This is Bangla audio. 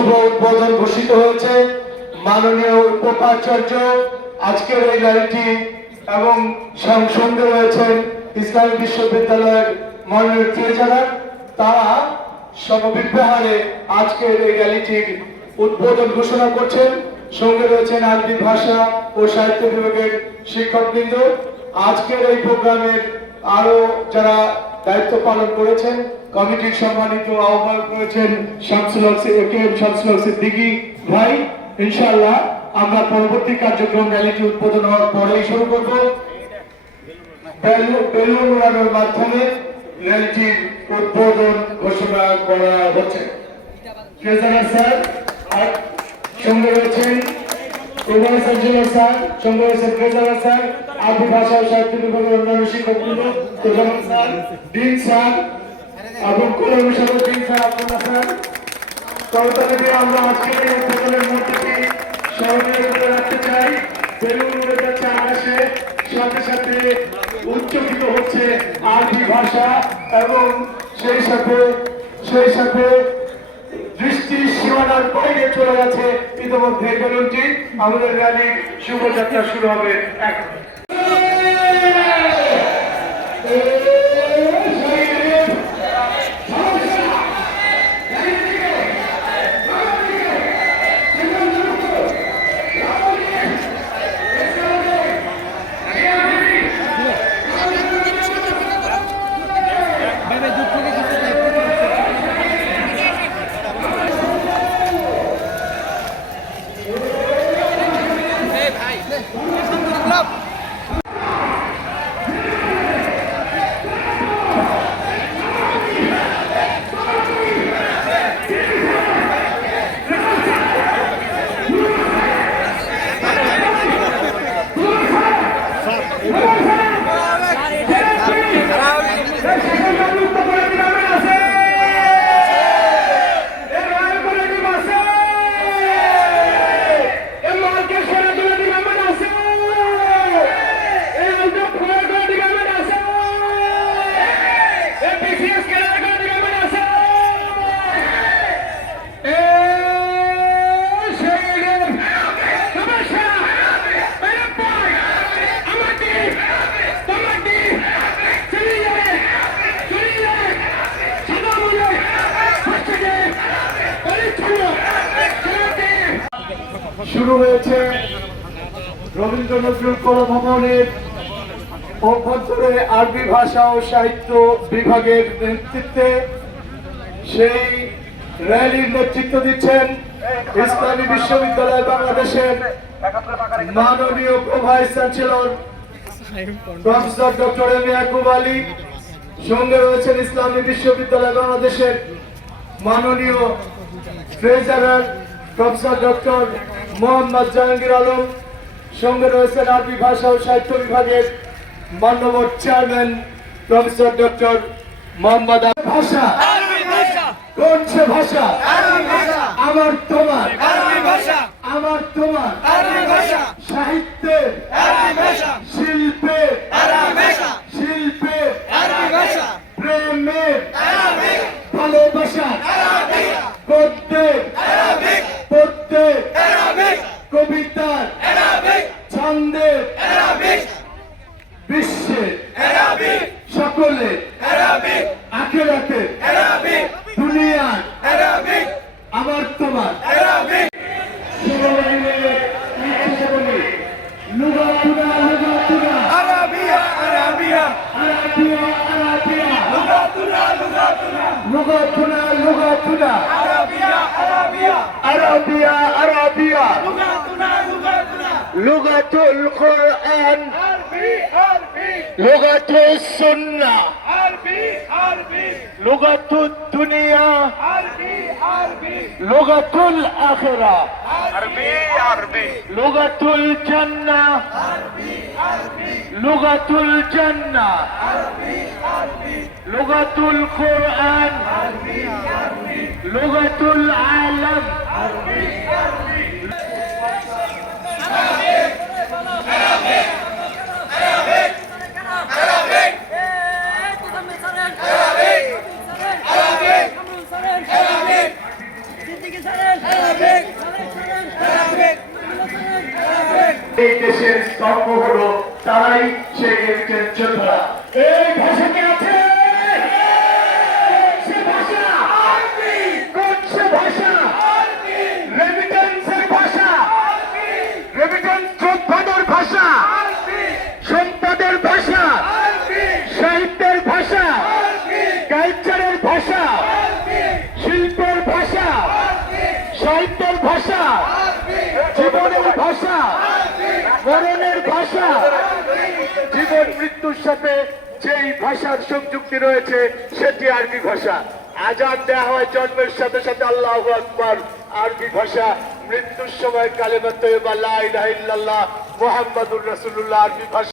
শুভ উদ্বোধন ঘোষিত হয়েছে। মাননীয় উপাচার্য আজকের এই র্যালিটি এবং সঙ্গে রয়েছেন ইসলামী বিশ্ববিদ্যালয়ের মাননীয় ট্রেজারার, তারা সমবিব্যাহারে আজকের এই র্যালিটির উদ্বোধন ঘোষণা করছেন। সঙ্গে রয়েছেন আরবি ভাষা ও সাহিত্য বিভাগের শিক্ষকবৃন্দ। আজকের এই প্রোগ্রামের আরো যারা দায়িত্ব পালন করেছেন, কমিটির সম্মানিত আহ্বায়ক রয়েছেন শামসুল হক সিদ্দিকী ভাই। ইনশাআল্লাহ আমরা পরবর্তী কার্যক্রম র্যালিটি উদ্বোধন হওয়ার পরেই শুরু করব। বেলুন উড়ানোর মাধ্যমে র্যালিটির উদ্বোধন ঘোষণা করা হচ্ছে। ট্রেজারার স্যার সঙ্গে রয়েছেন স্যার, সঙ্গে রয়েছেন ট্রেজারার স্যার, আরবি ভাষা ও সাহিত্য বিভাগের অন্যান্য শিক্ষকবৃন্দ, স্যার, ডিন স্যার এবং কলম সভাপতি ডিন স্যার, আপনারা স্যার। কবিতাকে দিয়ে আমরা আজকের এই উদ্বোধনের মূর্তিটি স্মরণীয় করে রাখতে চাই। বেলুন উড়ে যাচ্ছে আকাশে, সাথে সাথে উচ্চকিত হচ্ছে আরবি ভাষা এবং সেই সাথে দৃষ্টির সীমানার বাইরে চলে গেছে ইতিমধ্যে বেলুনটি। আমাদের র্যালির শুভযাত্রা শুরু হবে এখন। শুরু হয়েছে রবীন্দ্র নজরুল কলাভবনের অভ্যন্তরে আরবি ভাষা ও সাহিত্য বিভাগের নেতৃত্বে। সেই র্যালির নেতৃত্ব দিচ্ছেন ইসলামী বিশ্ববিদ্যালয় বাংলাদেশের মাননীয় vice chancellor professor doctor M Yakub Ali. সঙ্গে রয়েছেন ইসলামী বিশ্ববিদ্যালয় বাংলাদেশের মাননীয় treasurer professor doctor Mohammad Jahangir Alam. সঙ্গে রয়েছেন আরবি ভাষা ও সাহিত্য বিভাগের মাননীয় চেয়ারম্যান প্রফেসর ডক্টর মোহাম্মদ। ভাষা কোন সে ভাষা? আমার তোমার, আমার তোমার সাহিত্যের, শিল্পের, প্রেমের, ভালোবাসার, গদ্যের, পদ্যের, কবিতার, ছন্দের, বিশ্বের সকলের, আখিরাতের, দুনিয়ার, আমার তোমার লুগাতুনা লুগাতুনা আরাবিয়া আরাবিয়া আরাবিয়া আরাবিয়া লুগাতুনা লুগাতুনা লুগাতুনা লুগাতুনা আরাবিয়া আরাবিয়া আরাবিয়া আরাবিয়া লুগাতুনা লুগাতুনা লুগাতুল কুরআন আরবি আরবি লুগাতুস সুন্নাহ আরবি আরবি লুগাতুদ দুনিয়া আরবি আরবি লুগাতুল আখিরা আরবি আরবি লুগাতুল জান্নাহ আরবি আরবি লুগাতুল জান্নাহ আরবি আরবি লুগাতুল কুরআন আরবি আরবি লুগাতুল আলাম আরবি আরবি এই দেশের স্তম্ভ হলো তারাই সেই রেমিটেন্স যোদ্ধা। এই ভাষা কে আছে? সে ভাষা কোন সে ভাষা? রেমিটেন্সের ভাষা, রেমিটেন্স যোদ্ধাদের ভাষা, সম্পদের ভাষা, সাহিত্যের ভাষা, কালচারের ভাষা, শিল্পের ভাষা, সাহিত্যের ভাষা, জীবনের ভাষা, মরণের ভাষা। জীবন মৃত্যুর সাথে যেই ভাষার সংযুক্তি রয়েছে সেটি আরবি ভাষা। আজান দেওয়া হয় জন্মের সাথে সাথে আল্লাহু আকবার আরবি ভাষা, মৃত্যুর সময় কালেমা তয়্যিবা লা ইলাহা ইল্লাল্লাহ মুহাম্মাদুর রাসূলুল্লাহ আরবি ভাষা।